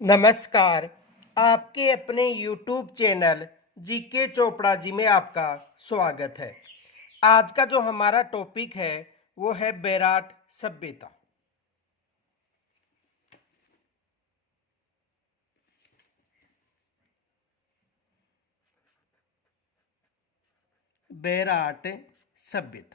नमस्कार। आपके अपने YouTube channel GK Chopra ji में आपका स्वागत है। आज का जो हमारा टॉपिक है वो है बैराट सभ्यता। बैराट सभ्यता।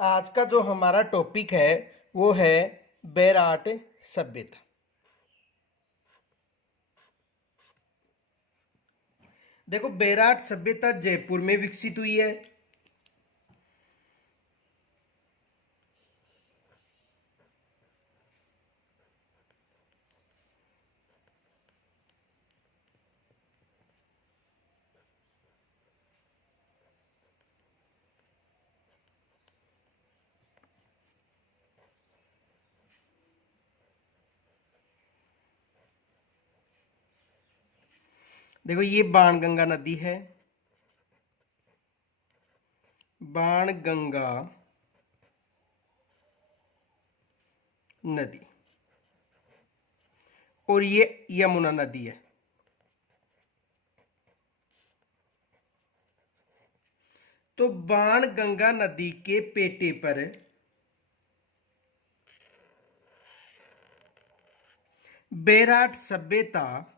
आज का जो हमारा टॉपिक है वो है बैराट सभ्यता। देखो, बैराट सभ्यता जयपुर में विकसित हुई है। देखो, ये बाणगंगा नदी है। बाणगंगा नदी और ये यमुना नदी है। तो बाणगंगा नदी के पेटे पर बैराट सभ्यता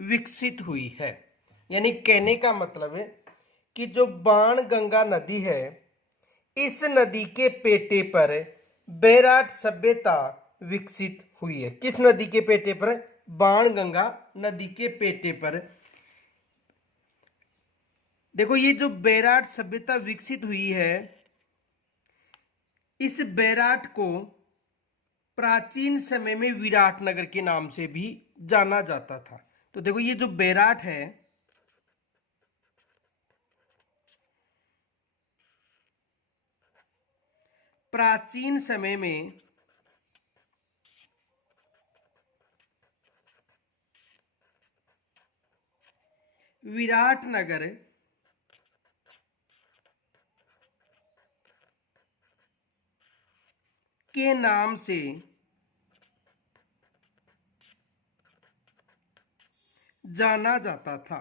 विकसित हुई है। यानी कहने का मतलब है कि जो बाणगंगा नदी है, इस नदी के पेटे पर बैराट सभ्यता विकसित हुई है। किस नदी के पेटे पर? बाणगंगा नदी के पेटे पर। देखो, ये जो बैराट सभ्यता विकसित हुई है, इस बैराट को प्राचीन समय में विराटनगर के नाम से भी जाना जाता था। तो देखो, ये जो बैराट है, प्राचीन समय में विराटनगर के नाम से जाना जाता था।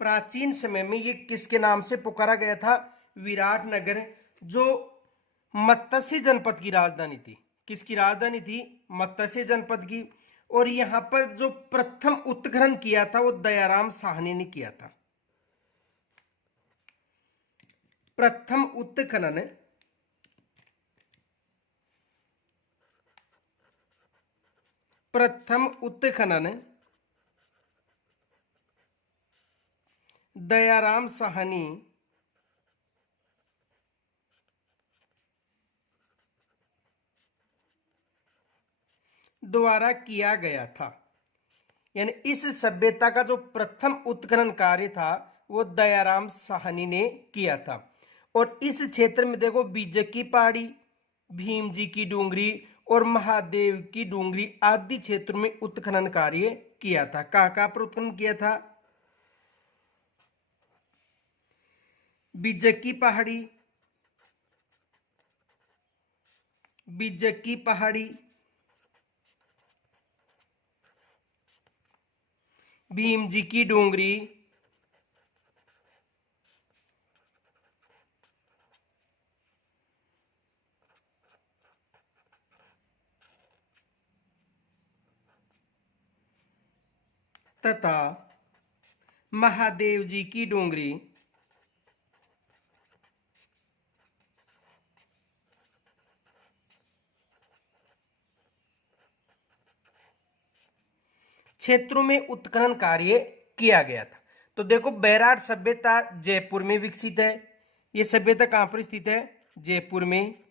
प्राचीन समय में ये किसके नाम से पुकारा गया था? विराटनगर, जो मत्स्य जनपद की राजधानी थी। किसकी राजधानी थी? मत्स्य जनपद की। और यहां पर जो प्रथम उत्खनन किया था वो दयाराम साहनी ने किया था। प्रथम उत्खनन दयाराम साहनी द्वारा किया गया था। यानी इस सभ्यता का जो प्रथम उत्खनन कार्य था वो दयाराम साहनी ने किया था। और इस क्षेत्र में देखो, बीजक की पहाड़ी, भीम जी की डूंगरी और महादेव की डूंगरी आदि क्षेत्रों में उत्खनन कार्य किया था। कहां कहां पर उत्खनन किया था? बीजक की पहाड़ी, बीजक की पहाड़ी, भीम जी की डूंगरी तथा महादेव जी की डूंगरी क्षेत्रों में उत्खनन कार्य किया गया था। तो देखो, बैराट सभ्यता जयपुर में विकसित है। यह सभ्यता कहां पर स्थित है? जयपुर में।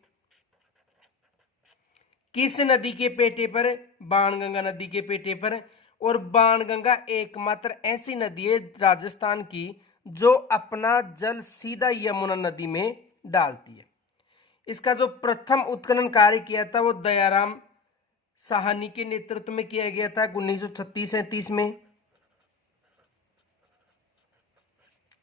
किस नदी के पेटे पर? बाणगंगा नदी के पेटे पर। और बाणगंगा एकमात्र ऐसी नदी है राजस्थान की जो अपना जल सीधा यमुना नदी में डालती है। इसका जो प्रथम उत्खनन कार्य किया था वो दयाराम साहनी के नेतृत्व में किया गया था 1936-37 में।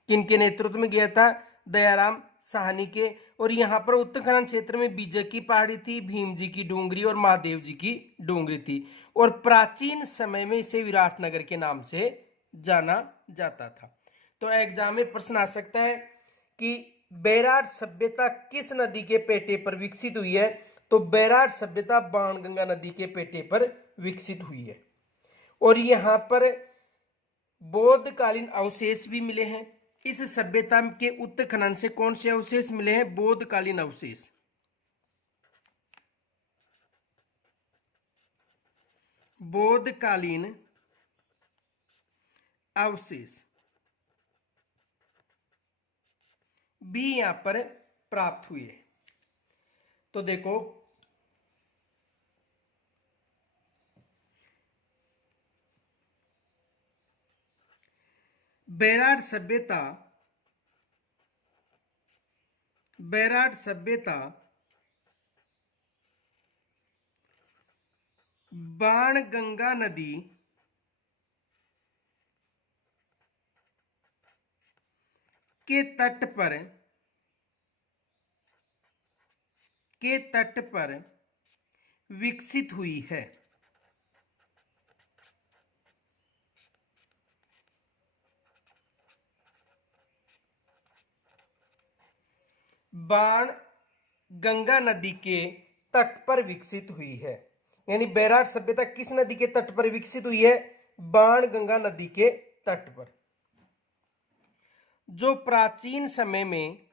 किनके नेतृत्व में किया था? दयाराम साहनी के। और यहाँ पर उत्खनन क्षेत्र में बीजे की पहाड़ी थी, भीम जी की डूंगरी और महादेव जी की डूंगरी थी। और प्राचीन समय में इसे विराटनगर के नाम से जाना जाता था। तो एग्जाम में प्रश्न आ सकता है कि बैराट सभ्यता किस नदी के पेटे पर विकसित हुई है? तो बैराट सभ्यता बाणगंगा नदी के पेटे पर विकसित हुई है। और यहाँ पर बौद्धकालीन अवशेष भी मिले हैं। इस सभ्यता के उत्खनन से कौन से अवशेष मिले हैं? बौद्धकालीन अवशेष। बौद्धकालीन अवशेष भी यहां पर प्राप्त हुए। तो देखो, बैराट सभ्यता बाणगंगा नदी के तट पर विकसित हुई है। बाण गंगा नदी के तट पर विकसित हुई है। यानी बैराट सभ्यता किस नदी के तट पर विकसित हुई है? बाण गंगा नदी के तट पर। जो प्राचीन समय में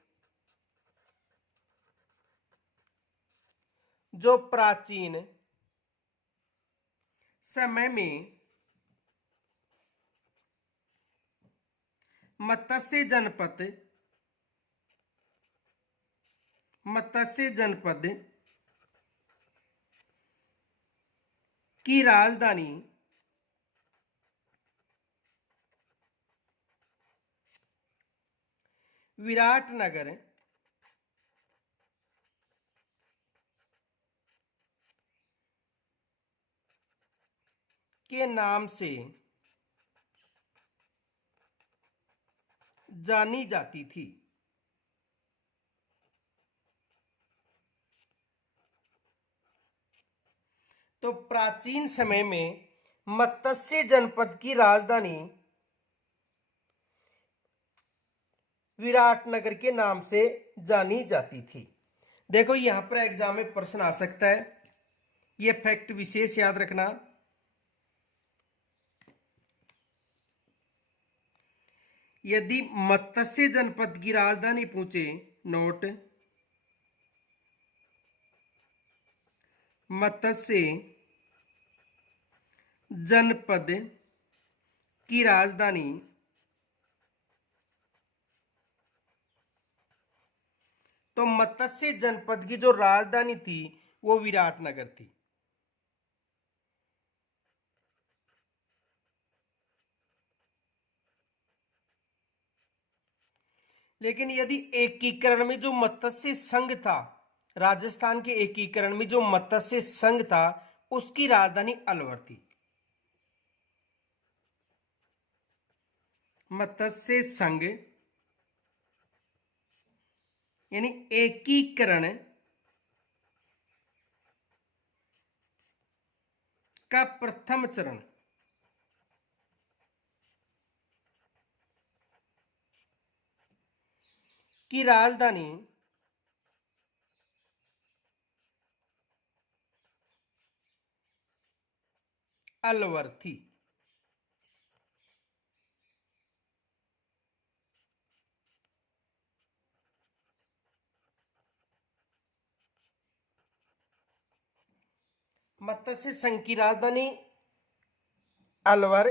मत्स्य जनपद की राजधानी विराटनगर के नाम से जानी जाती थी। तो प्राचीन समय में मत्स्य जनपद की राजधानी विराटनगर के नाम से जानी जाती थी। देखो, यहां पर एग्जाम में प्रश्न आ सकता है, यह फैक्ट विशेष याद रखना। यदि मत्स्य जनपद की राजधानी पूछे, नोट मत्स्य जनपद की राजधानी तो मत्स्य जनपद की जो राजधानी थी वो विराटनगर थी। लेकिन यदि एकीकरण में जो मत्स्य संघ था, राजस्थान के एकीकरण में जो मत्स्य संघ था, उसकी राजधानी अलवर थी। मत्स्य संघ यानी एकीकरण का प्रथम चरण की राजधानी अलवर थी। मत्स्य संघ की राजधानी अलवर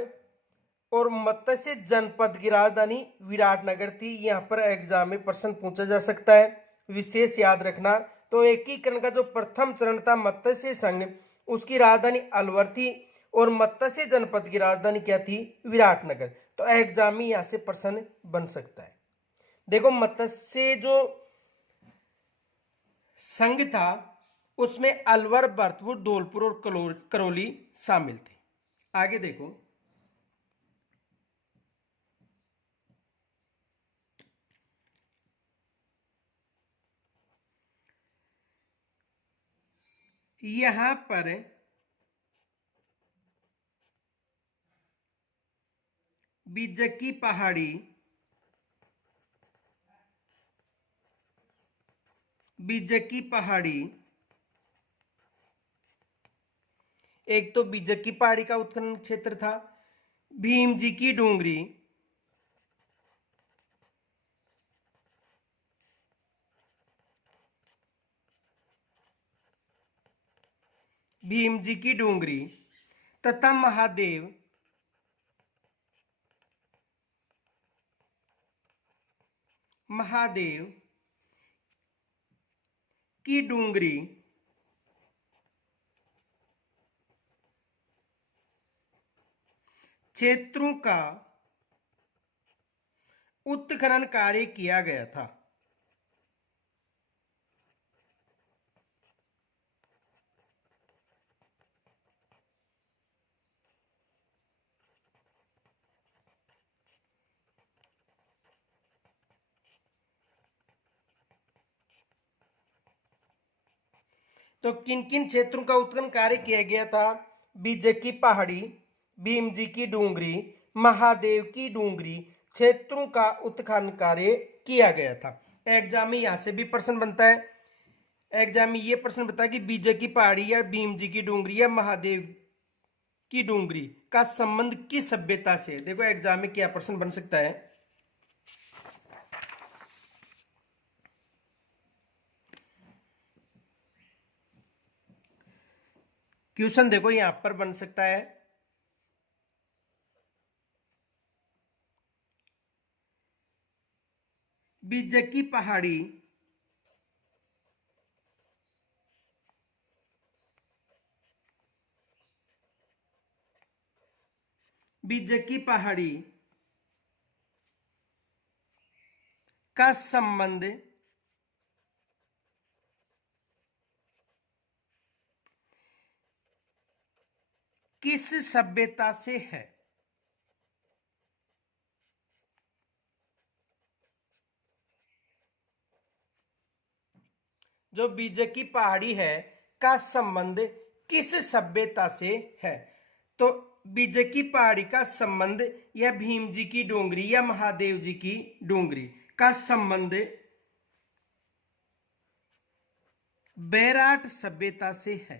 और मत्स्य जनपद की राजधानी विराटनगर थी। यहां पर एग्जाम में प्रश्न पूछा जा सकता है, विशेष याद रखना। तो एकीकरण का जो प्रथम चरण था मत्स्य संघ, उसकी राजधानी अलवर थी और मत्स्य जनपद की राजधानी क्या थी? विराटनगर। तो एग्जाम में यहां से प्रश्न बन सकता है। देखो, मत्स्य जो संघ था उसमें अलवर, भरतपुर, धौलपुर और करौली शामिल थे। आगे देखो, यहां पर बीजकी पहाड़ी, बीजकी पहाड़ी, एक तो बीजकी पहाड़ी का उत्खनन क्षेत्र था, भीम जी की डूंगरी, भीम जी की डूंगरी तथा महादेव, महादेव की डूंगरी क्षेत्रों का उत्खनन कार्य किया गया था। तो किन किन क्षेत्रों का उत्खनन कार्य किया गया था? बीजकी पहाड़ी, भीम जी की डूंगरी, महादेव की डूंगरी क्षेत्रों का उत्खनन कार्य किया गया था। एग्जाम में यहां से भी प्रश्न बनता है। एग्जाम में ये प्रश्न बनता है कि बीजकी पहाड़ी या भीम जी की डूंगरी या महादेव की डूंगरी का संबंध किस सभ्यता से? देखो एग्जाम में क्या प्रश्न बन सकता है। क्वेश्चन देखो यहां पर बन सकता है, बीजकी पहाड़ी बीजकी पहाड़ी का संबंध किस सभ्यता से है? जो बीजकी पहाड़ी है का संबंध किस सभ्यता से है? तो बीजकी पहाड़ी का संबंध या भीम जी की डोंगरी या महादेव जी की डोंगरी का संबंध बैराट सभ्यता से है।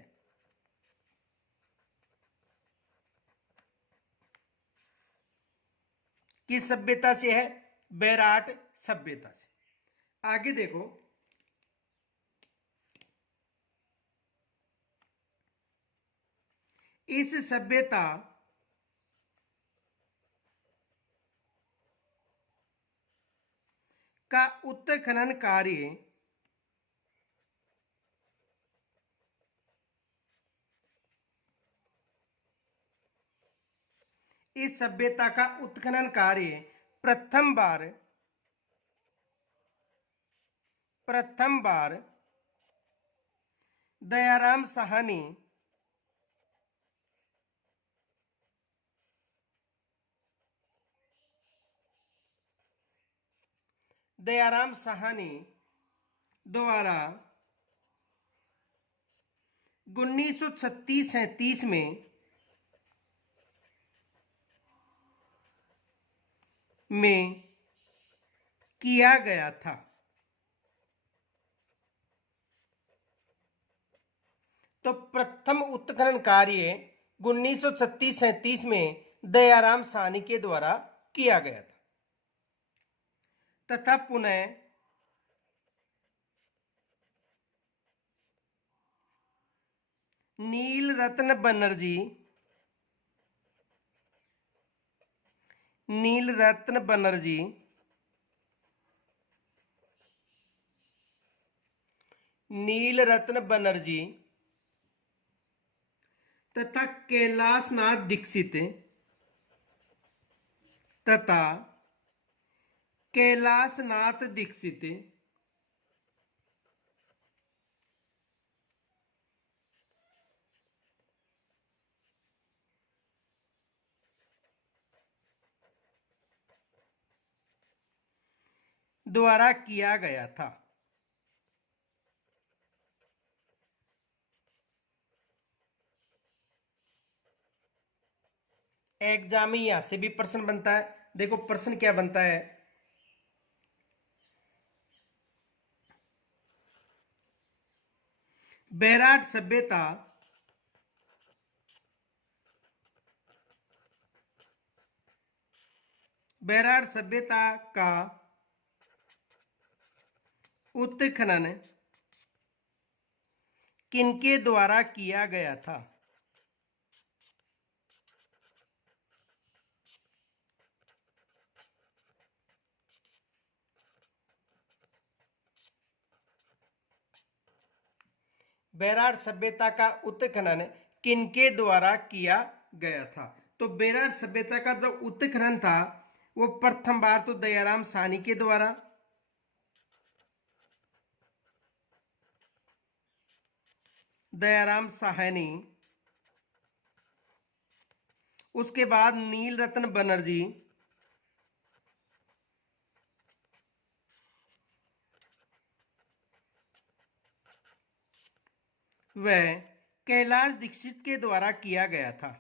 किस सभ्यता से है? बैराट सभ्यता से। आगे देखो, इस सभ्यता का उत्खनन कार्य इस सभ्यता का उत्खनन कार्य प्रथम बार दयाराम साहनी द्वारा 1936-37 में किया गया था। तो प्रथम उत्खनन कार्य 1936-37 में दयाराम साहनी के द्वारा किया गया था तथा पुनः नील रत्न बनर्जी तथा कैलाशनाथ दीक्षित द्वारा किया गया था। एग्जाम में यहां से भी प्रश्न बनता है। देखो प्रश्न क्या बनता है, बैराट सभ्यता बैराट सभ्यता का उत्खनन किनके द्वारा किया गया था? बैराट सभ्यता का उत्खनन किनके द्वारा किया गया था? तो बैराट सभ्यता का जो उत्खनन था वो प्रथम बार तो दयाराम साहनी के द्वारा, दयाराम साहनी, उसके बाद नील रतन बनर्जी, वह कैलाश दीक्षित के द्वारा किया गया था।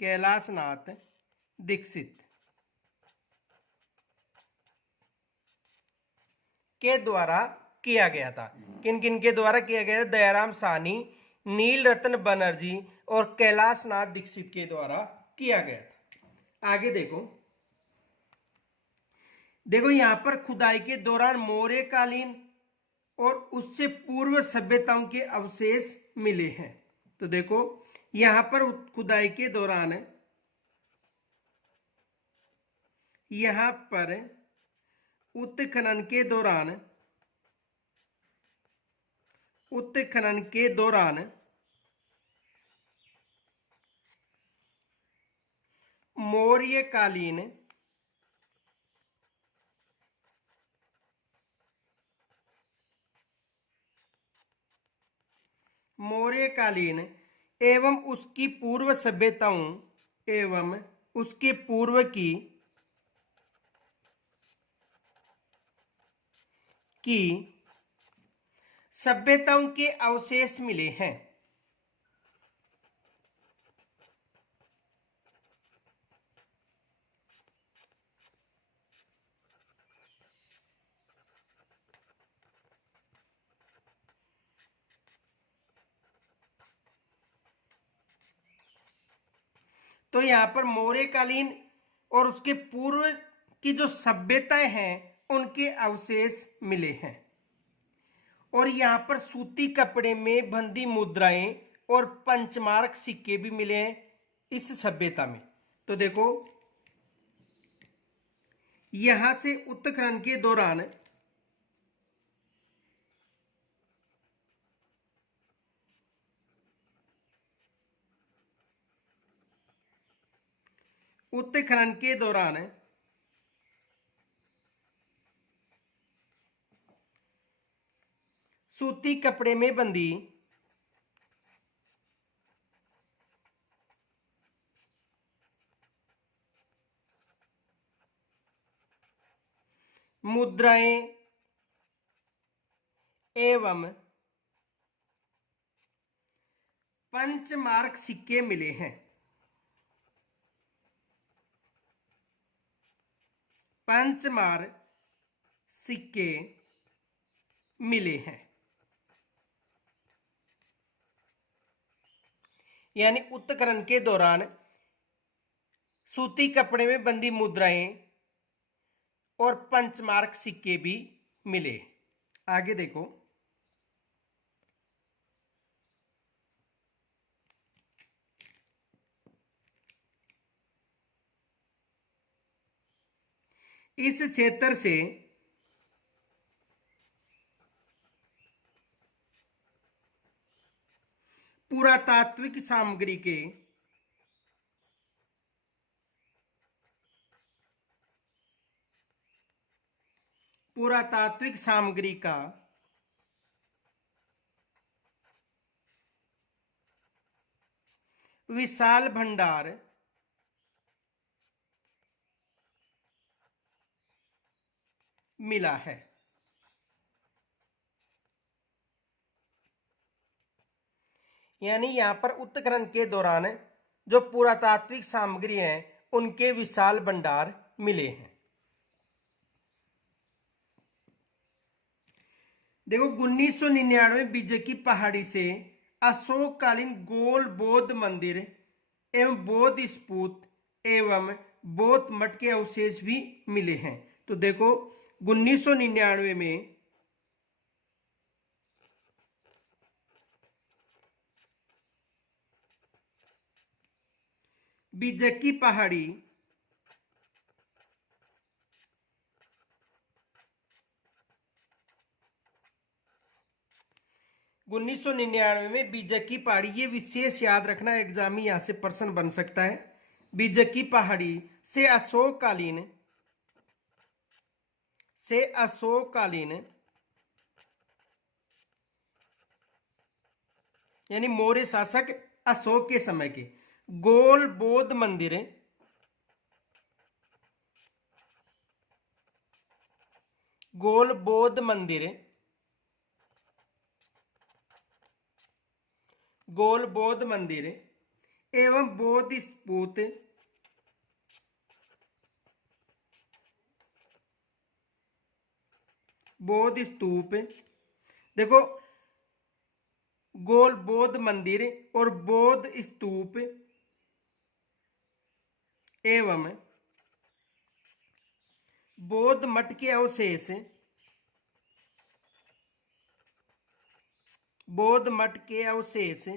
कैलाशनाथ दीक्षित के द्वारा किया गया था। किन किन के द्वारा किया गया था? दयाराम साहनी, नील रतन बनर्जी और कैलाशनाथ दीक्षित के द्वारा किया गया था। आगे देखो, देखो यहां पर खुदाई के दौरान मौर्य कालीन और उससे पूर्व सभ्यताओं के अवशेष मिले हैं। तो देखो यहां पर खुदाई के दौरान, यहां पर उत्खनन के दौरान, उत्खनन के दौरान मौर्यकालीन मौर्यकालीन एवं उसकी पूर्व सभ्यताओं एवं उसके पूर्व की सभ्यताओं के अवशेष मिले हैं। तो यहां पर मौर्यकालीन और उसके पूर्व की जो सभ्यताएं हैं उनके अवशेष मिले हैं। और यहां पर सूती कपड़े में बंधी मुद्राएं और पंचमार्क सिक्के भी मिले हैं इस सभ्यता में। तो देखो यहां से उत्खनन के दौरान उत्खनन के दौरान सूती कपड़े में बंधी मुद्राएं एवं पंचमार्क सिक्के मिले हैं। पंचमार्क सिक्के मिले हैं, यानी उत्खनन के दौरान सूती कपड़े में बंधी मुद्राएं और पंचमार्क सिक्के भी मिले। आगे देखो, इस क्षेत्र से पुरातात्विक सामग्री के पुरातात्विक सामग्री का विशाल भंडार मिला है। यानी यहां पर उत्खनन के दौरान जो पुरातात्विक सामग्री है उनके विशाल भंडार मिले हैं। देखो 1999 बीजे की पहाड़ी से अशोककालीन गोल बौद्ध मंदिर एवं बौद्ध स्तूप एवं बौद्ध मठ के अवशेष भी मिले हैं। तो देखो 1999 में बीजकी पहाड़ी 1999 में बीजकी पहाड़ी, ये विशेष याद रखना, एग्जाम में यहां से प्रश्न बन सकता है। बीजकी पहाड़ी से अशोककालीन यानी मौर्य शासक अशोक के समय के गोल बौद्ध मंदिर एवं बौद्ध स्तूप। देखो गोल बौद्ध मंदिर और बौद्ध स्तूप एवं बौद्ध मठ के अवशेष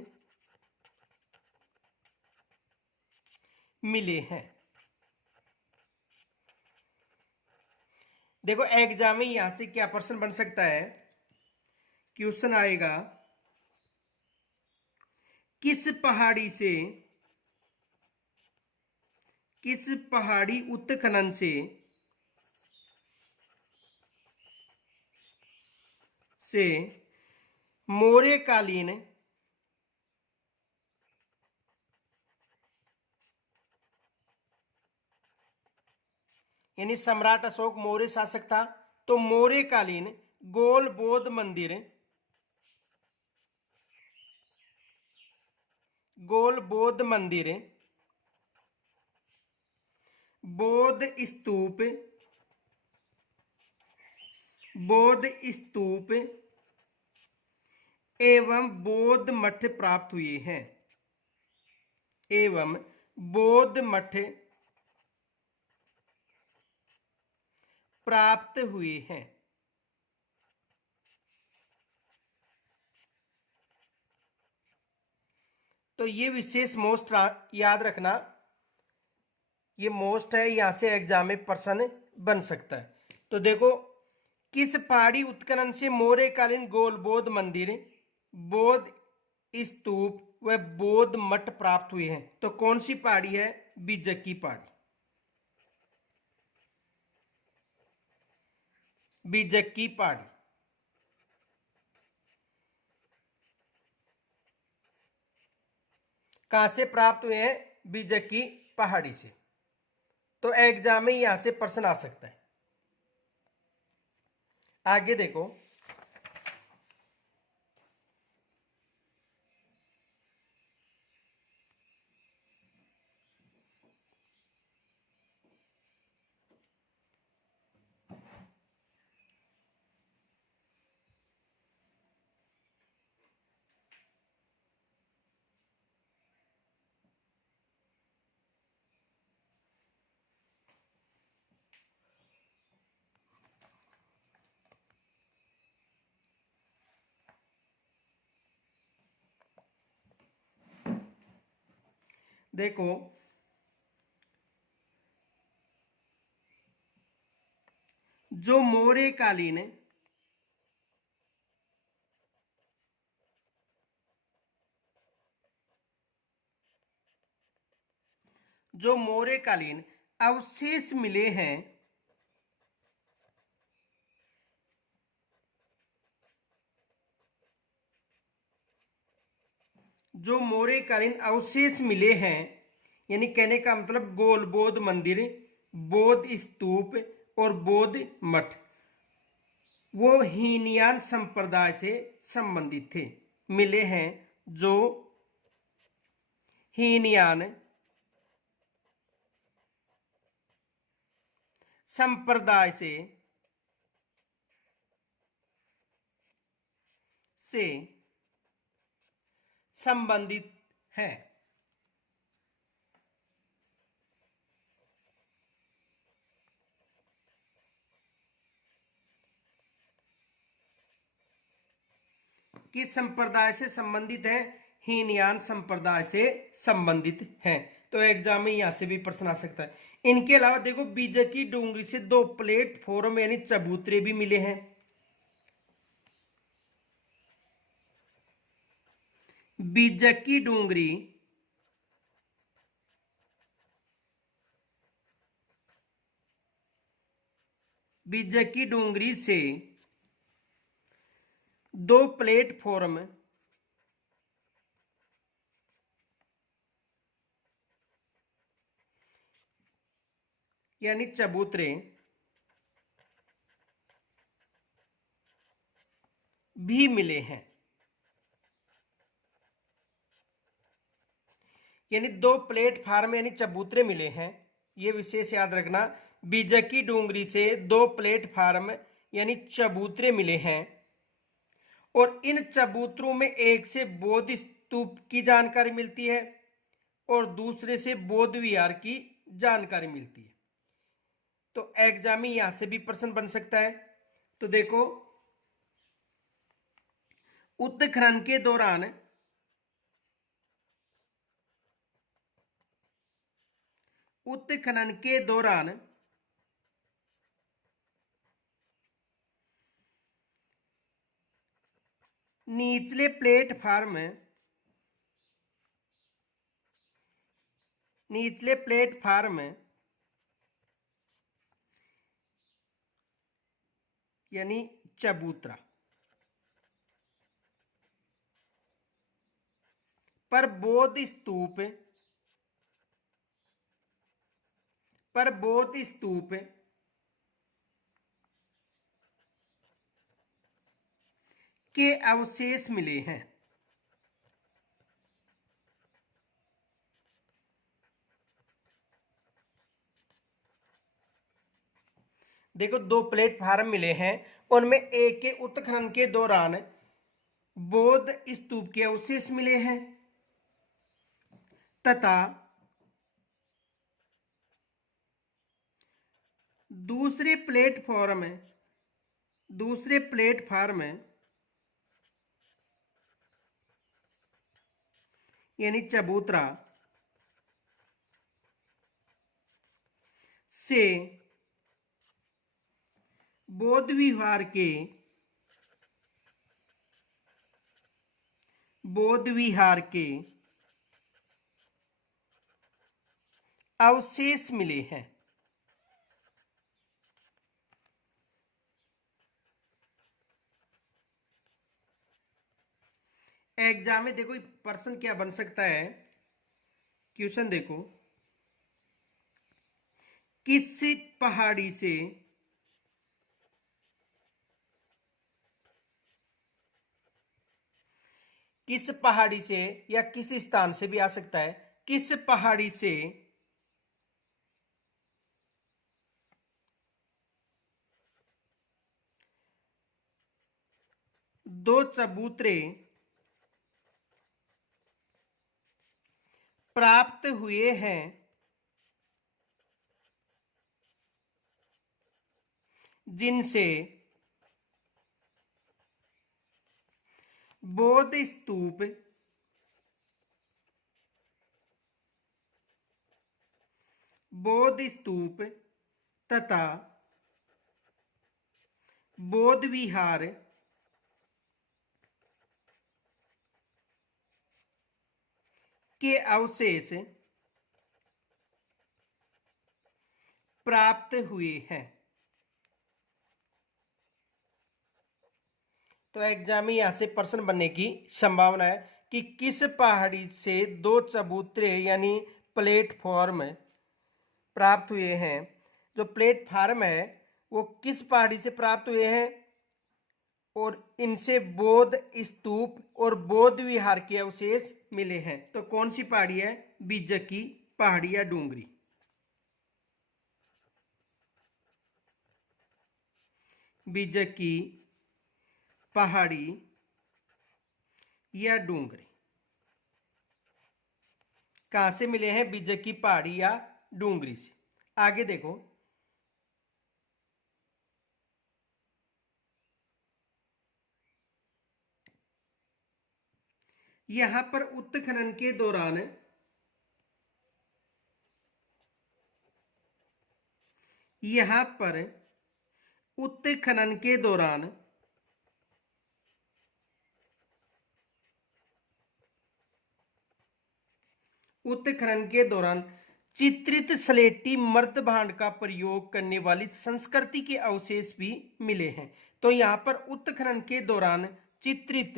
मिले हैं। देखो एग्जाम में यहां से क्या प्रश्न बन सकता है, क्वेश्चन आएगा किस पहाड़ी उत्खनन से मौर्यकालीन यानी सम्राट अशोक मौर्य शासक था, तो मौर्यकालीन गोल बौद्ध मंदिर बौद्ध स्तूप एवं बौद्ध मठ प्राप्त हुए हैं। तो ये विशेष मोस्ट याद रखना, ये मोस्ट है, यहां से एग्जाम में प्रश्न बन सकता है। तो देखो किस पहाड़ी उत्खनन से मौर्यकालीन गोल बौद्ध मंदिर, बौद्ध स्तूप व बौद्ध मठ प्राप्त हुए हैं? तो कौन सी पहाड़ी है? बीजकी पहाड़ी। बीजकी पहाड़ी कहां से प्राप्त हुए हैं? बीजकी पहाड़ी से। तो एग्जाम में यहां से प्रश्न आ सकता है। आगे देखो देखो जो मौर्यकालीन अवशेष मिले हैं, यानी कहने का मतलब गोल बौद्ध मंदिर, बौद्ध स्तूप और बौद्ध मठ, वो हीनयान संप्रदाय से संबंधित थे। मिले हैं जो हीनयान संप्रदाय से संबंधित है। किस संप्रदाय से संबंधित है? हीनयान संप्रदाय से संबंधित है। तो एग्जाम में यहां से भी प्रश्न आ सकता है। इनके अलावा देखो बीजे की डूंगरी से 2 प्लेटफॉर्म यानी चबूतरे भी मिले हैं। बीजक की डूंगरी से 2 प्लेटफॉर्म यानी चबूतरे भी मिले हैं। यानी 2 प्लेटफार्म यानी चबूतरे मिले हैं, ये विशेष याद रखना। बीजक की डूंगरी से 2 प्लेटफार्म यानी चबूतरे मिले हैं और इन चबूतरों में एक से बौद्ध स्तूप की जानकारी मिलती है और दूसरे से बौद्ध विहार की जानकारी मिलती है। तो एग्जाम में यहां से भी प्रश्न बन सकता है। तो देखो उत्खनन के दौरान निचले प्लेटफार्म यानी चबूतरा पर बौद्ध स्तूप के अवशेष मिले हैं। देखो 2 प्लेटफार्म मिले हैं, उनमें एक के उत्खनन के दौरान बौद्ध स्तूप के अवशेष मिले हैं तथा दूसरे प्लेटफार्म यानी चबूतरा से बौद्ध विहार के अवशेष मिले हैं। एग्जाम में देखो प्रश्न क्या बन सकता है। क्वेश्चन देखो, किस पहाड़ी से या किस स्थान से भी आ सकता है, किस पहाड़ी से 2 चबूतरे प्राप्त हुए हैं जिनसे बौद्ध स्तूप तथा बौद्ध विहार के अवशेष प्राप्त हुए हैं। तो एग्जाम में यहां से प्रश्न बनने की संभावना है कि किस पहाड़ी से 2 चबूतरे यानी प्लेटफॉर्म प्राप्त हुए हैं। जो प्लेटफार्म है वो किस पहाड़ी से प्राप्त हुए हैं? और इनसे बौद्ध स्तूप और बौद्ध विहार के अवशेष मिले हैं। तो कौन सी पहाड़ी है? बीजकी पहाड़ी या डूंगरी। बीजकी पहाड़ी या डूंगरी कहां से मिले हैं? बीजकी पहाड़ी या डूंगरी से। आगे देखो, यहां पर उत्खनन के दौरान यहां पर उत्खनन के दौरान उत्खनन के दौरान चित्रित स्लेटी मर्द भांड का प्रयोग करने वाली संस्कृति के अवशेष भी मिले हैं। तो यहां पर उत्खनन के दौरान चित्रित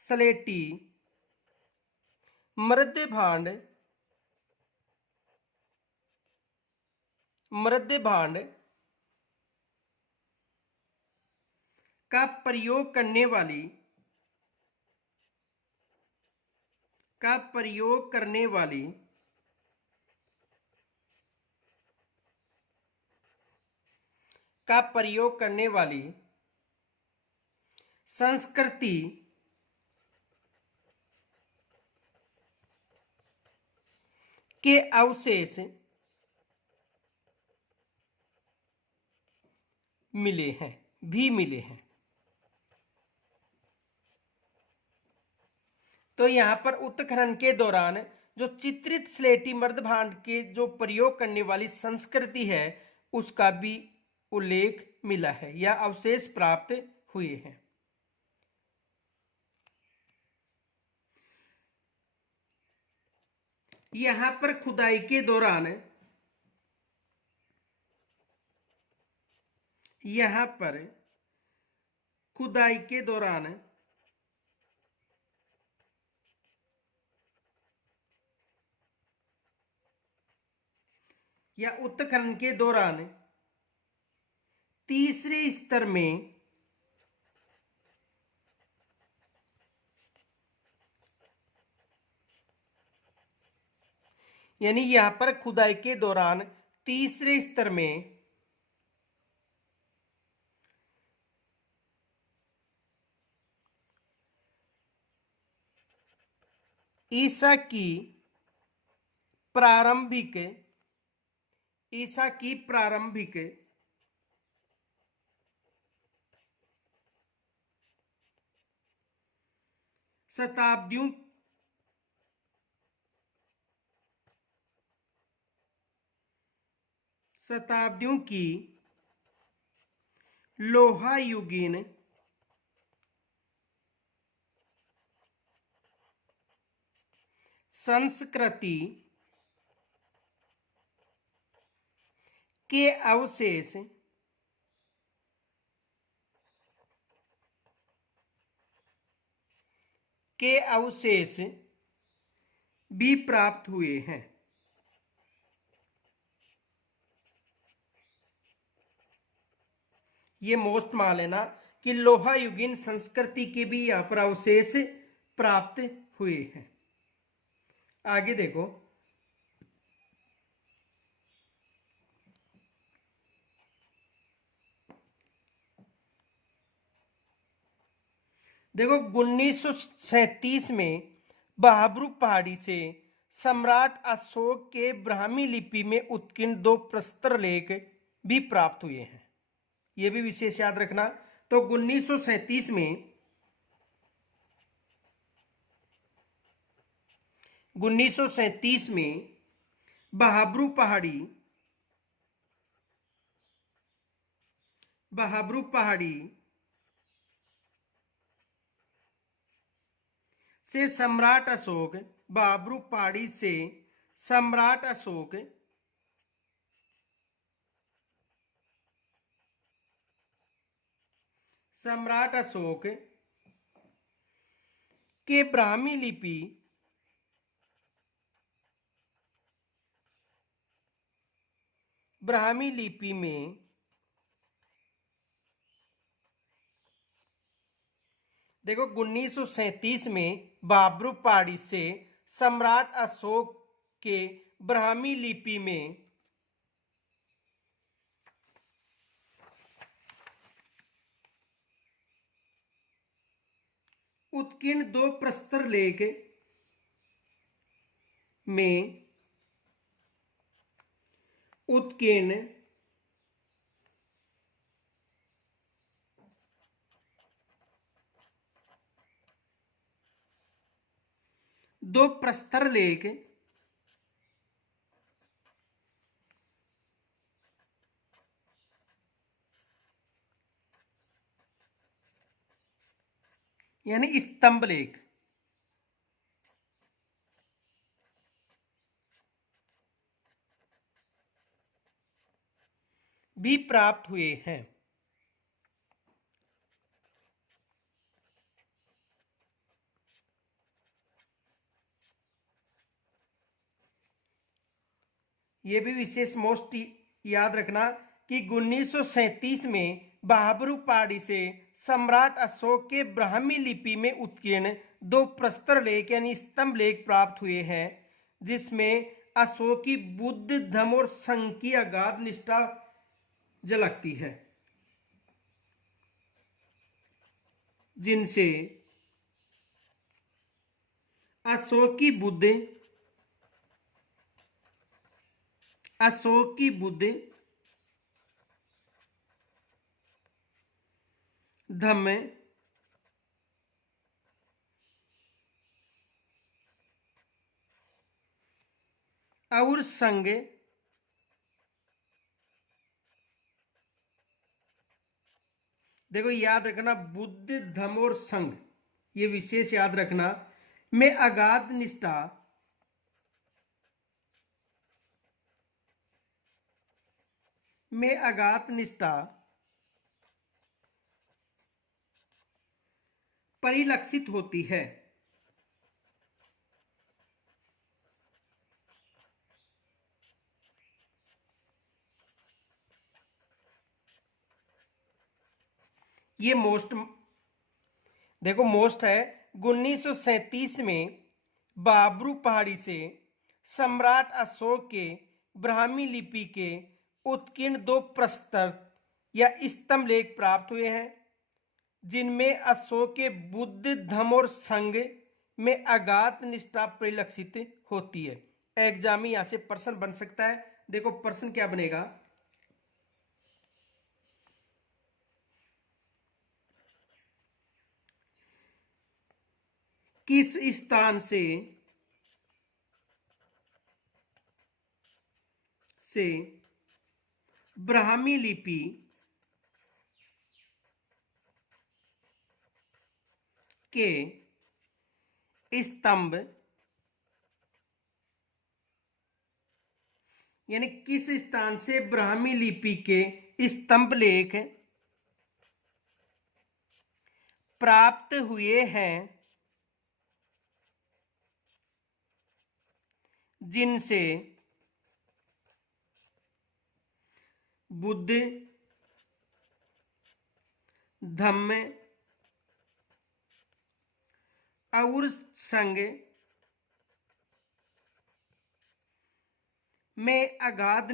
स्लेटी मर्द भांड का प्रयोग करने वाली संस्कृति के अवशेष मिले हैं। तो यहां पर उत्खनन के दौरान जो चित्रित स्लेटी मर्द भांड के जो प्रयोग करने वाली संस्कृति है उसका भी उल्लेख मिला है या अवशेष प्राप्त हुए हैं। यहां पर खुदाई के दौरान या उत्खनन के दौरान तीसरे स्तर में यानी यहां पर खुदाई के दौरान तीसरे स्तर में ईसा की प्रारंभिक शताब्दियों की लोहायुगीन संस्कृति के अवशेष भी प्राप्त हुए हैं। ये मोस्ट मान लेना कि लोहायुगीन संस्कृति के भी यहां पर अवशेष प्राप्त हुए हैं। आगे देखो, देखो 1937 में बहाबरू पहाड़ी से सम्राट अशोक के ब्राह्मी लिपि में उत्कीर्ण 2 प्रस्तर लेख भी प्राप्त हुए हैं। यह भी विशेष याद रखना। तो 1937 में बहाबरू पहाड़ी से सम्राट अशोक बहाबरू पहाड़ी से सम्राट अशोक के ब्राह्मी लिपि ब्राह्मी लिपि में देखो 1937 में बाबरू पहाड़ी से सम्राट अशोक के ब्राह्मी लिपि में उत्कीर्ण दो प्रस्तर लेख में उत्कीर्ण दो प्रस्तर लेख यानी स्तंभ लेख भी प्राप्त हुए हैं। यह भी विशेष मोस्ट याद रखना कि 1937 में बाबरू पहाड़ी से सम्राट अशोक के ब्राह्मी लिपि में उत्कीर्ण दो प्रस्तर लेख यानी स्तंभ लेख प्राप्त हुए हैं, जिसमें अशोक की बुद्ध धर्म और संघ की अगाध निष्ठा झलकती है, जिनसे अशोक की बुद्ध धम्म और संघ देखो याद रखना बुद्ध धम्म और संघ, ये विशेष याद रखना, में अगाध निष्ठा परिलक्षित होती है। ये मोस्ट देखो मोस्ट है 1937 में बाबरू पहाड़ी से सम्राट अशोक के ब्राह्मी लिपि के उत्कीर्ण दो प्रस्तर या स्तंभ लेख प्राप्त हुए हैं, जिनमें अशोक के बुद्ध धर्म और संघ में अगाध निष्ठा परिलक्षित होती है। एग्जाम में यहां से प्रश्न बन सकता है। देखो प्रश्न क्या बनेगा, किस स्थान से ब्राह्मी लिपि के स्तंभ यानी किस स्थान से ब्राह्मी लिपि के स्तंभ लेख प्राप्त हुए हैं, जिनसे बुद्ध धम्म और संघ में अगाध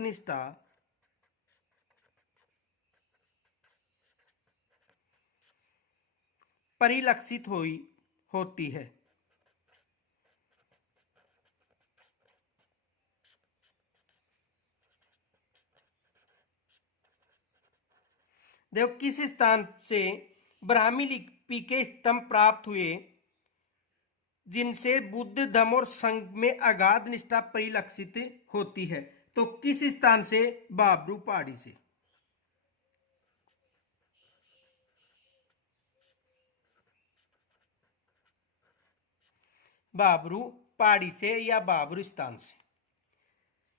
निष्ठा परिलक्षित होती है। देखो किस स्थान से ब्राह्मी लिपि के स्तंभ प्राप्त हुए, जिनसे बुद्ध धर्म और संघ में अगाध निष्ठा परिलक्षित होती है। तो किस स्थान से? बाबरू पहाड़ी से। बाबरू पहाड़ी से या बाबरू स्थान से,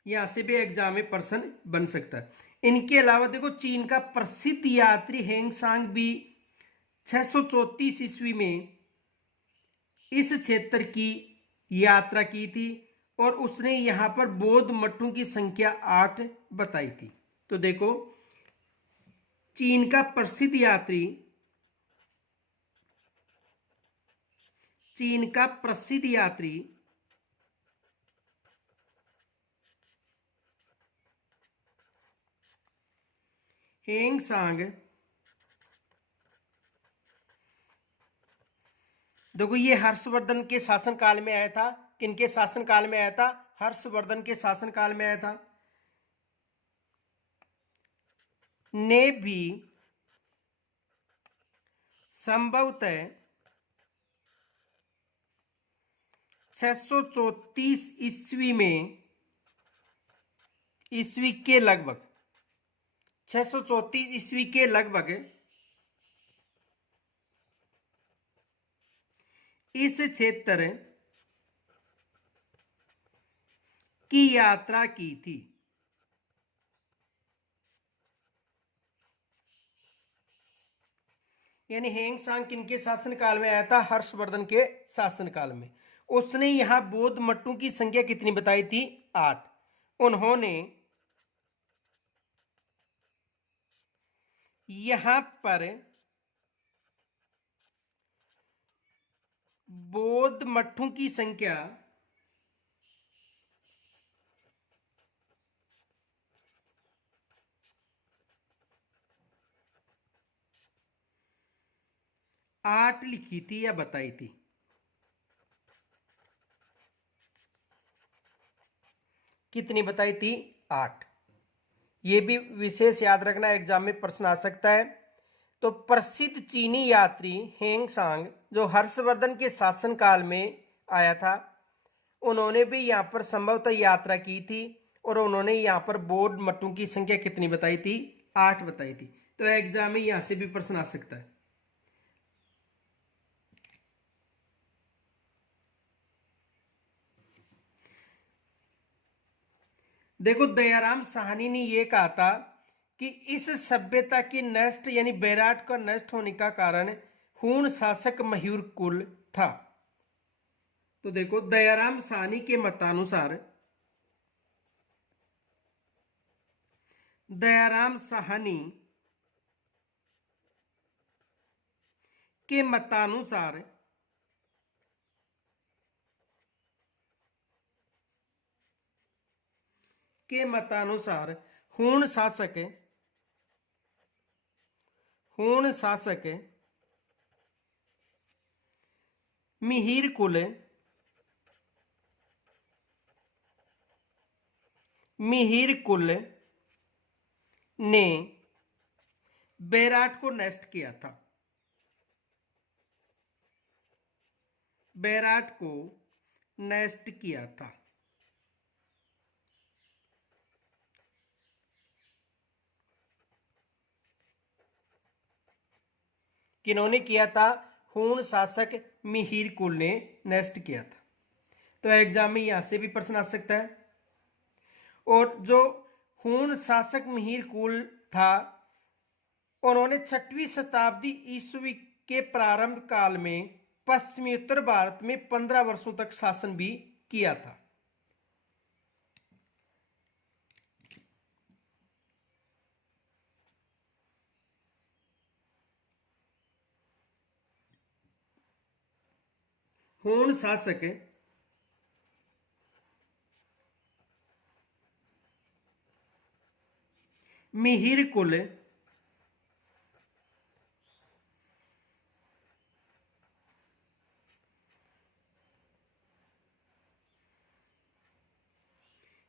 यहां से भी एग्जाम में प्रश्न बन सकता है। इनके अलावा देखो चीन का प्रसिद्ध यात्री हेंगसांग भी 634 ईस्वी में इस क्षेत्र की यात्रा की थी और उसने यहाँ पर बौद्ध मठों की संख्या 8 बताई थी। तो देखो, चीन का प्रसिद्ध यात्री, चीन का प्रसिद्ध यात्री हेंग सांग, देखो ये हर्षवर्धन के शासनकाल में आया था। किनके शासनकाल में आया था? हर्षवर्धन के शासनकाल में आया था। ने भी संभवतः 634 ईस्वी में, ईस्वी के लगभग 634 ईस्वी के लगभग इस क्षेत्र की यात्रा की थी। यानी हेंग सांग किनके शासनकाल में आया था? हर्षवर्धन के शासनकाल में। उसने यहां बौद्ध मठों की संख्या कितनी बताई थी? 8। उन्होंने यहां पर बौद्ध मठों की संख्या 8 लिखी थी या बताई थी। कितनी बताई थी? 8। ये भी विशेष याद रखना, एग्जाम में प्रश्न आ सकता है। तो प्रसिद्ध चीनी यात्री हेंग सांग, जो हर्षवर्धन के शासनकाल में आया था, उन्होंने भी यहाँ पर संभवतः यात्रा की थी और उन्होंने यहाँ पर बौद्ध मठों की संख्या कितनी बताई थी? 8 बताई थी। तो एग्जाम में यहाँ से भी प्रश्न आ सकता है। देखो, दयाराम साहनी ने यह कहा था कि इस सभ्यता की नष्ट यानी बैराट का नष्ट होने का कारण हूण शासक मयूर कुल था। तो देखो, दयाराम साहनी के मतानुसार, दयाराम साहनी के मतानुसार हूण शासक मिहिर कुल ने बैराट को नष्ट किया था। बैराट को नष्ट किया था। किन्होंने किया था? हूण शासक मिहिर कुल ने नष्ट किया था। तो एग्जाम में यहां से भी प्रश्न आ सकता है। और जो हूण शासक मिहिर कुल था, उन्होंने 6वीं शताब्दी ईस्वी के प्रारंभ काल में पश्चिमी उत्तर भारत में 15 वर्षों तक शासन भी किया था। हूण शासक मिहिर कुल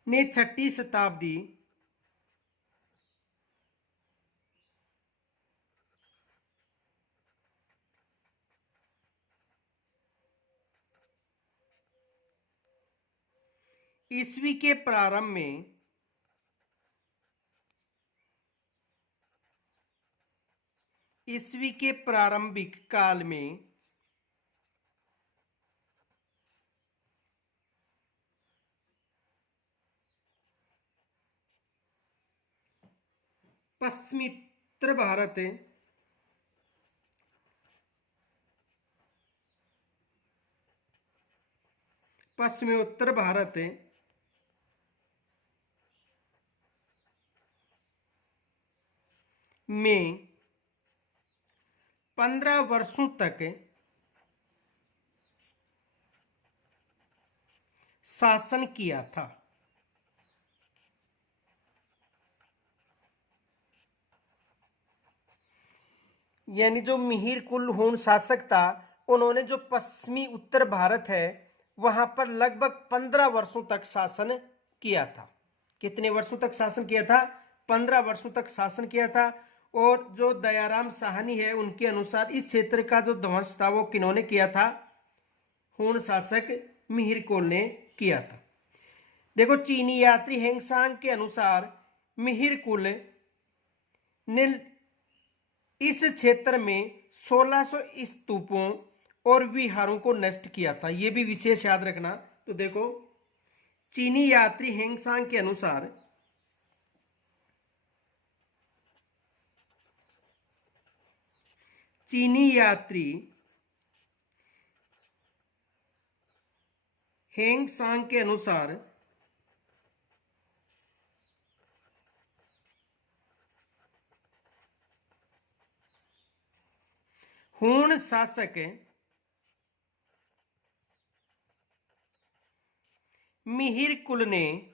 ने 6वीं शताब्दी ईस्वी के प्रारंभ में ईस्वी के प्रारंभिक काल में पश्चिमी उत्तर भारत पश्चिमोत्तर भारत में 15 वर्षों तक शासन किया था। यानी जो मिहिर कुल हूण शासक था, उन्होंने जो पश्चिमी उत्तर भारत है वहां पर लगभग 15 वर्षों तक शासन किया था। कितने वर्षों तक शासन किया था? 15 वर्षों तक शासन किया था। और जो दयाराम साहनी है उनके अनुसार इस क्षेत्र का जो ध्वंस था वो किन्होंने किया था? हूण शासक मिहिर कुल ने किया था। देखो, चीनी यात्री हेंगसांग के अनुसार मिहिर कुल ने इस क्षेत्र में 1600 स्तूपों और विहारों को नष्ट किया था। यह भी विशेष याद रखना। तो देखो, चीनी यात्री हेंगसांग के अनुसार चीनी यात्री हेंगसांग के अनुसार हूण शासक मिहिर कुल ने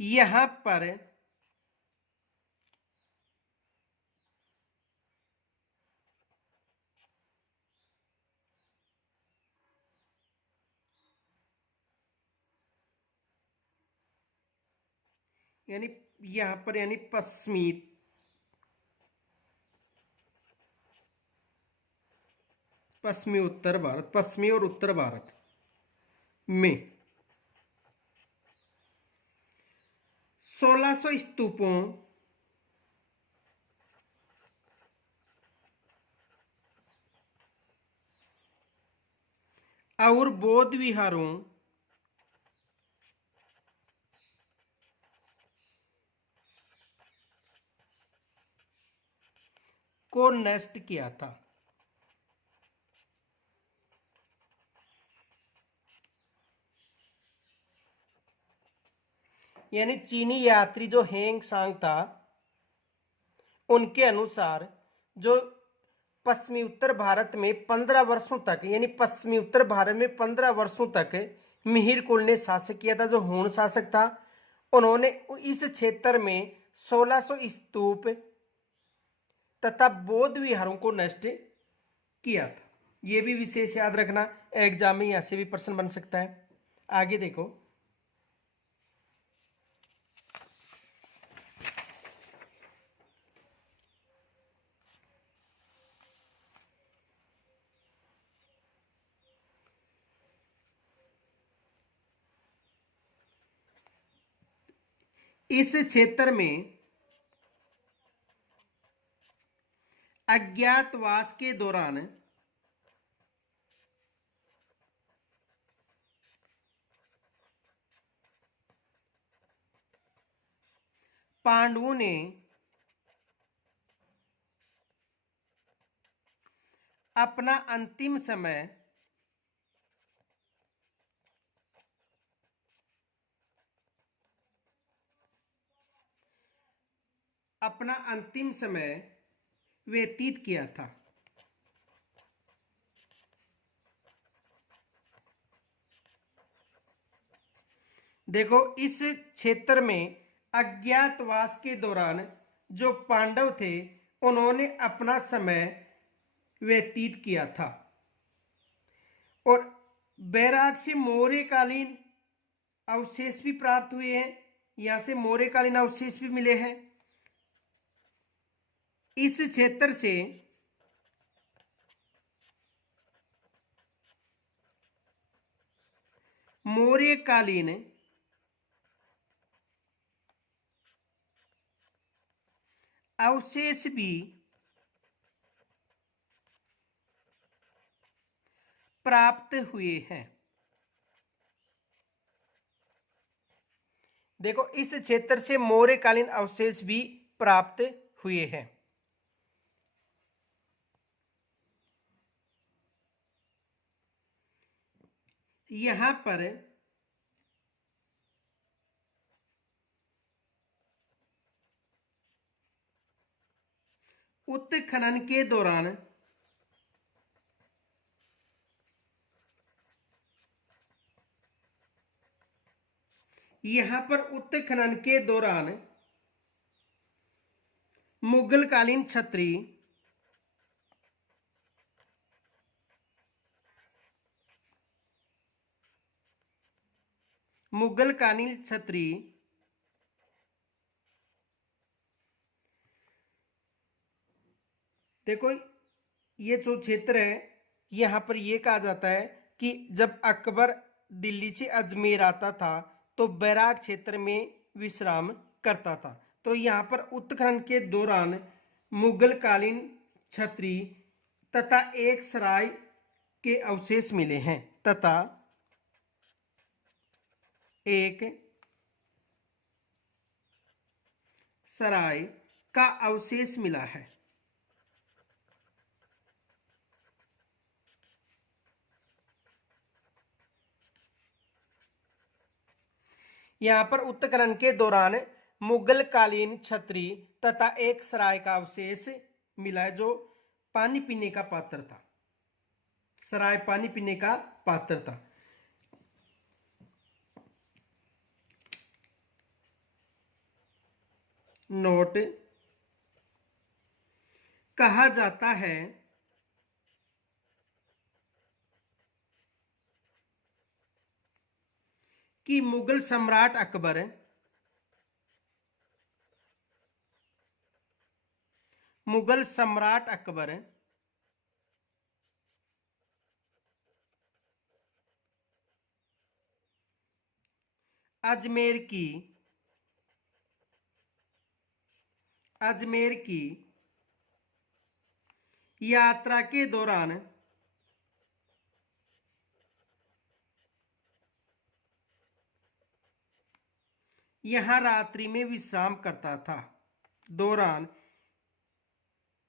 यहां पर यानी यहां पर यानी पश्चिमी उत्तर भारत, पश्चिमी और उत्तर भारत में 1600 स्तूपों और बौद्ध विहारों को नष्ट किया था। यानी चीनी यात्री जो हेंग सांग था उनके अनुसार जो पश्चिमी उत्तर भारत में 15 वर्षों तक, यानी पश्चिमी उत्तर भारत में 15 वर्षों तक मिहिर कुल ने शासक किया था, जो हूण शासक था। उन्होंने इस क्षेत्र में 1600 स्तूप तथा बौद्ध विहारों को नष्ट किया था। यह भी विशेष याद रखना, एग्जाम में यहां से भी प्रश्न बन सकता है। आगे देखो, इस क्षेत्र में अज्ञातवास के दौरान पांडवों ने अपना अंतिम समय व्यतीत किया था। देखो, इस क्षेत्र में अज्ञातवास के दौरान जो पांडव थे उन्होंने अपना समय व्यतीत किया था। और बैराग से मौर्यकालीन अवशेष भी प्राप्त हुए हैं। यहां से मौर्यकालीन अवशेष भी मिले हैं। इस क्षेत्र से मौर्यकालीन अवशेष भी प्राप्त हुए हैं। देखो, इस क्षेत्र से मौर्यकालीन अवशेष भी प्राप्त हुए हैं। यहां पर उत्खनन के दौरान यहां पर उत्खनन के दौरान मुगलकालीन छत्री मुगलकालीन छत्री देखो ये जो क्षेत्र है यहां पर ये कहा जाता है कि जब अकबर दिल्ली से अजमेर आता था तो बैराक क्षेत्र में विश्राम करता था। तो यहाँ पर उत्खनन के दौरान मुगलकालीन छत्री तथा एक सराय के अवशेष मिले हैं तथा एक सराय का अवशेष मिला है। यहां पर उत्खनन के दौरान मुगलकालीन छत्री तथा एक सराय का अवशेष मिला है जो पानी पीने का पात्र था। सराय पानी पीने का पात्र था। नोट कहा जाता है कि मुगल सम्राट अकबर अजमेर की यात्रा के दौरान यहां रात्रि में विश्राम करता था।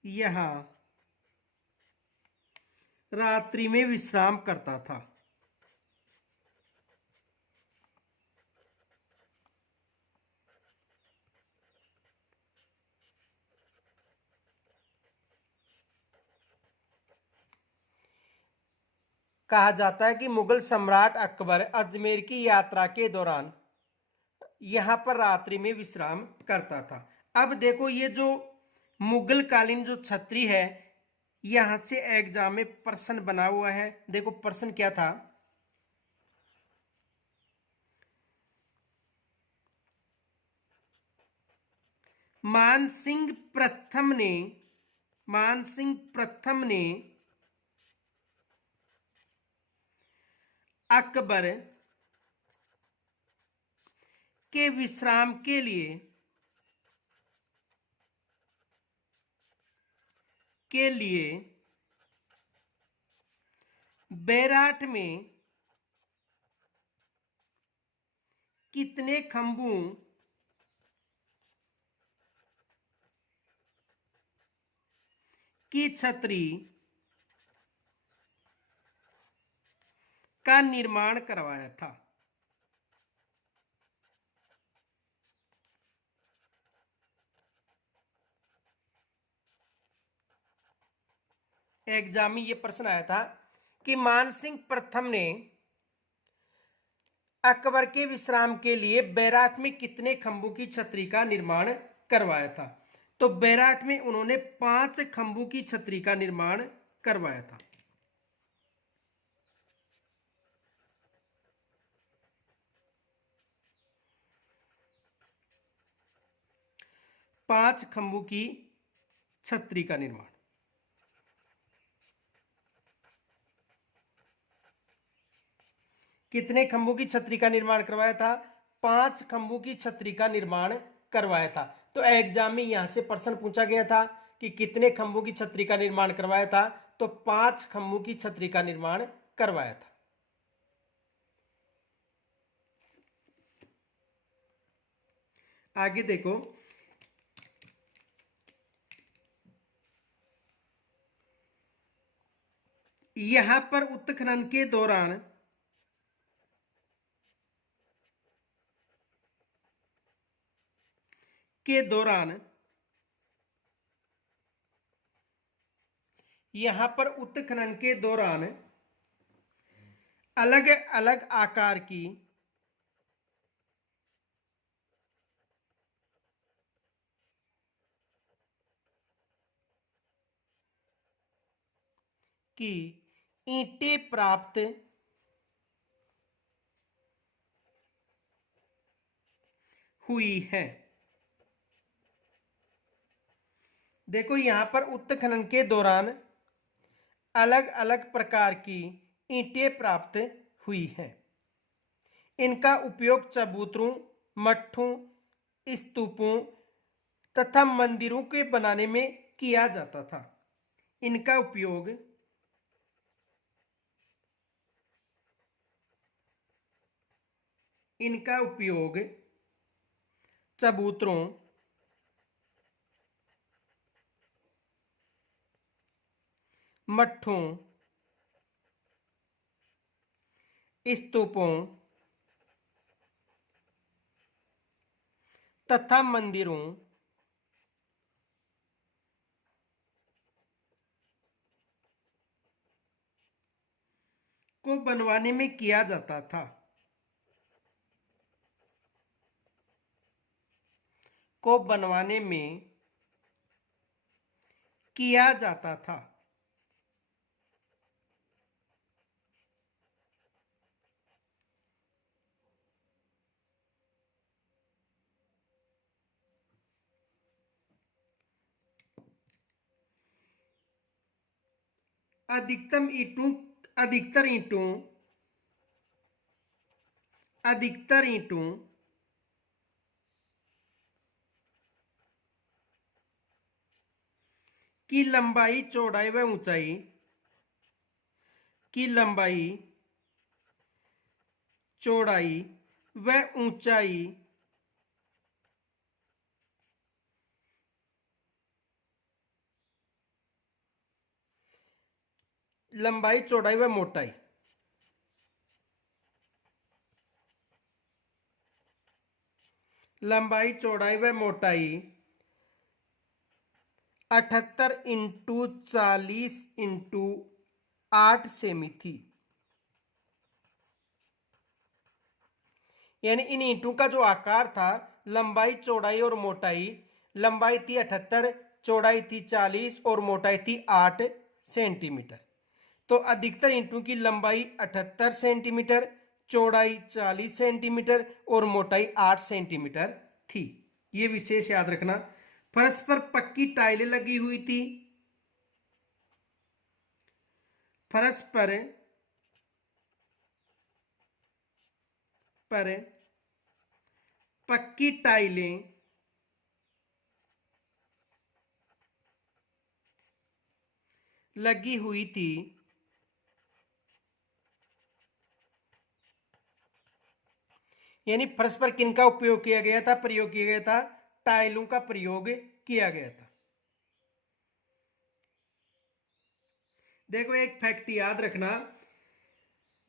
यहां रात्रि में विश्राम करता था। कहा जाता है कि मुगल सम्राट अकबर अजमेर की यात्रा के दौरान यहां पर रात्रि में विश्राम करता था। अब देखो ये जो मुगल कालीन जो छत्री है यहां से एग्जाम में प्रश्न बना हुआ है। देखो प्रश्न क्या था, मानसिंह प्रथम ने अकबर के विश्राम के लिए बैराट में कितने खंभों की छतरी का निर्माण करवाया था। एग्जाम में ये प्रश्न आया था कि मानसिंह प्रथम ने अकबर के विश्राम के लिए बैराक में कितने खंभों की छतरी का निर्माण करवाया था। तो बैराक में उन्होंने 5 खंभों की छतरी का निर्माण करवाया था। पांच खंभों की छतरी का निर्माण। कितने खंभों की छतरी का निर्माण करवाया था? 5 खंभों की छतरी का निर्माण करवाया था। तो एग्जाम में यहां से प्रश्न पूछा गया था कि कितने खंभों की छतरी का निर्माण करवाया था, तो 5 खंभों की छतरी का निर्माण करवाया था। आगे देखो, यहां पर उत्खनन के दौरान के दौरान यहां पर उत्खनन के दौरान अलग अलग आकार की ईंटें प्राप्त हुई है। देखो यहां पर उत्खनन के दौरान अलग अलग प्रकार की ईंटें प्राप्त हुई हैं। इनका उपयोग चबूतरों, मठों, स्तूपों तथा मंदिरों के बनाने में किया जाता था। इनका उपयोग चबूतरों, मठों, स्तूपों तथा मंदिरों को बनवाने में किया जाता था। अधिकतर ईंटों की लंबाई, चौड़ाई व ऊंचाई मोटाई 78 x 40 x 8 सेमी थी। यानी इन ईंटों का जो आकार था, लंबाई, चौड़ाई और मोटाई, लंबाई थी 78, चौड़ाई थी 40 और मोटाई थी 8 सेंटीमीटर। तो अधिकतर ईंटों की लंबाई 78 सेंटीमीटर, चौड़ाई 40 सेंटीमीटर और मोटाई 8 सेंटीमीटर थी। ये विशेष याद रखना। फर्श पर पक्की टाइलें लगी हुई थी। फर्श पर पक्की टाइलें लगी हुई थी। यानी फर्श पर किनका उपयोग किया गया था? टाइलों का प्रयोग किया गया था। देखो एक फैक्ट याद रखना,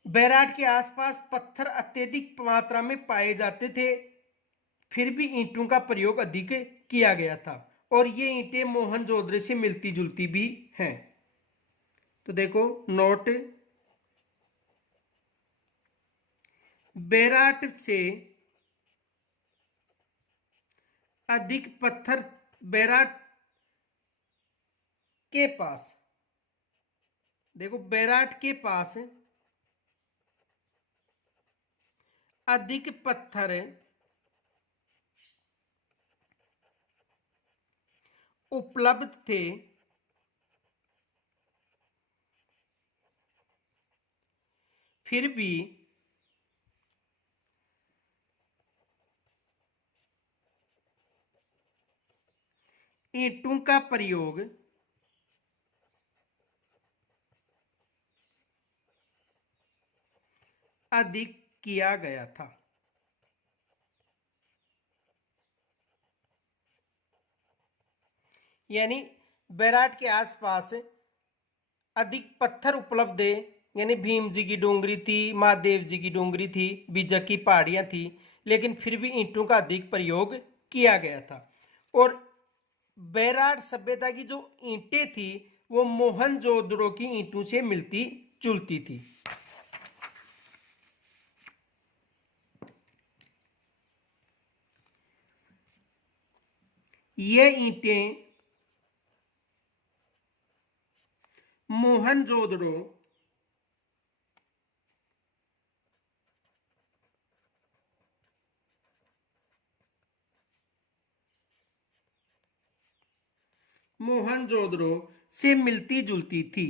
बैराट के आसपास पत्थर अत्यधिक मात्रा में पाए जाते थे, फिर भी ईंटों का प्रयोग अधिक किया गया था और ये ईंटें मोहनजोदड़ो से मिलती जुलती भी हैं। तो देखो नोट, बैराट से अधिक पत्थर बैराट के पास, देखो बैराट के पास अधिक पत्थर उपलब्ध थे, फिर भी ईंटों का प्रयोग अधिक किया गया था। यानी बैराट के आसपास अधिक पत्थर उपलब्ध है, यानी भीम जी की डोंगरी थी, महादेव जी की डोंगरी थी, बीजक की पहाड़ियां थी, लेकिन फिर भी ईंटों का अधिक प्रयोग किया गया था। और बैराट सभ्यता की जो ईंटें थी वो मोहनजोदड़ो की ईंटों से मिलती जुलती थी। ये ईंटें मोहनजोदड़ो मोहनजोदड़ो से मिलती जुलती थी।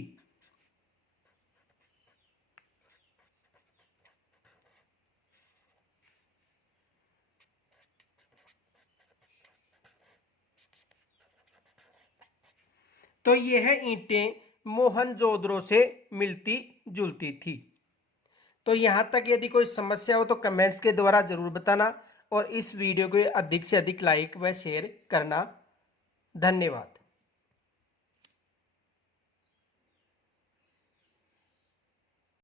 तो यह ईंटें मोहनजोदड़ो से मिलती जुलती थी। तो यहाँ तक यदि कोई समस्या हो तो कमेंट्स के द्वारा जरूर बताना और इस वीडियो को अधिक से अधिक लाइक व शेयर करना। धन्यवाद।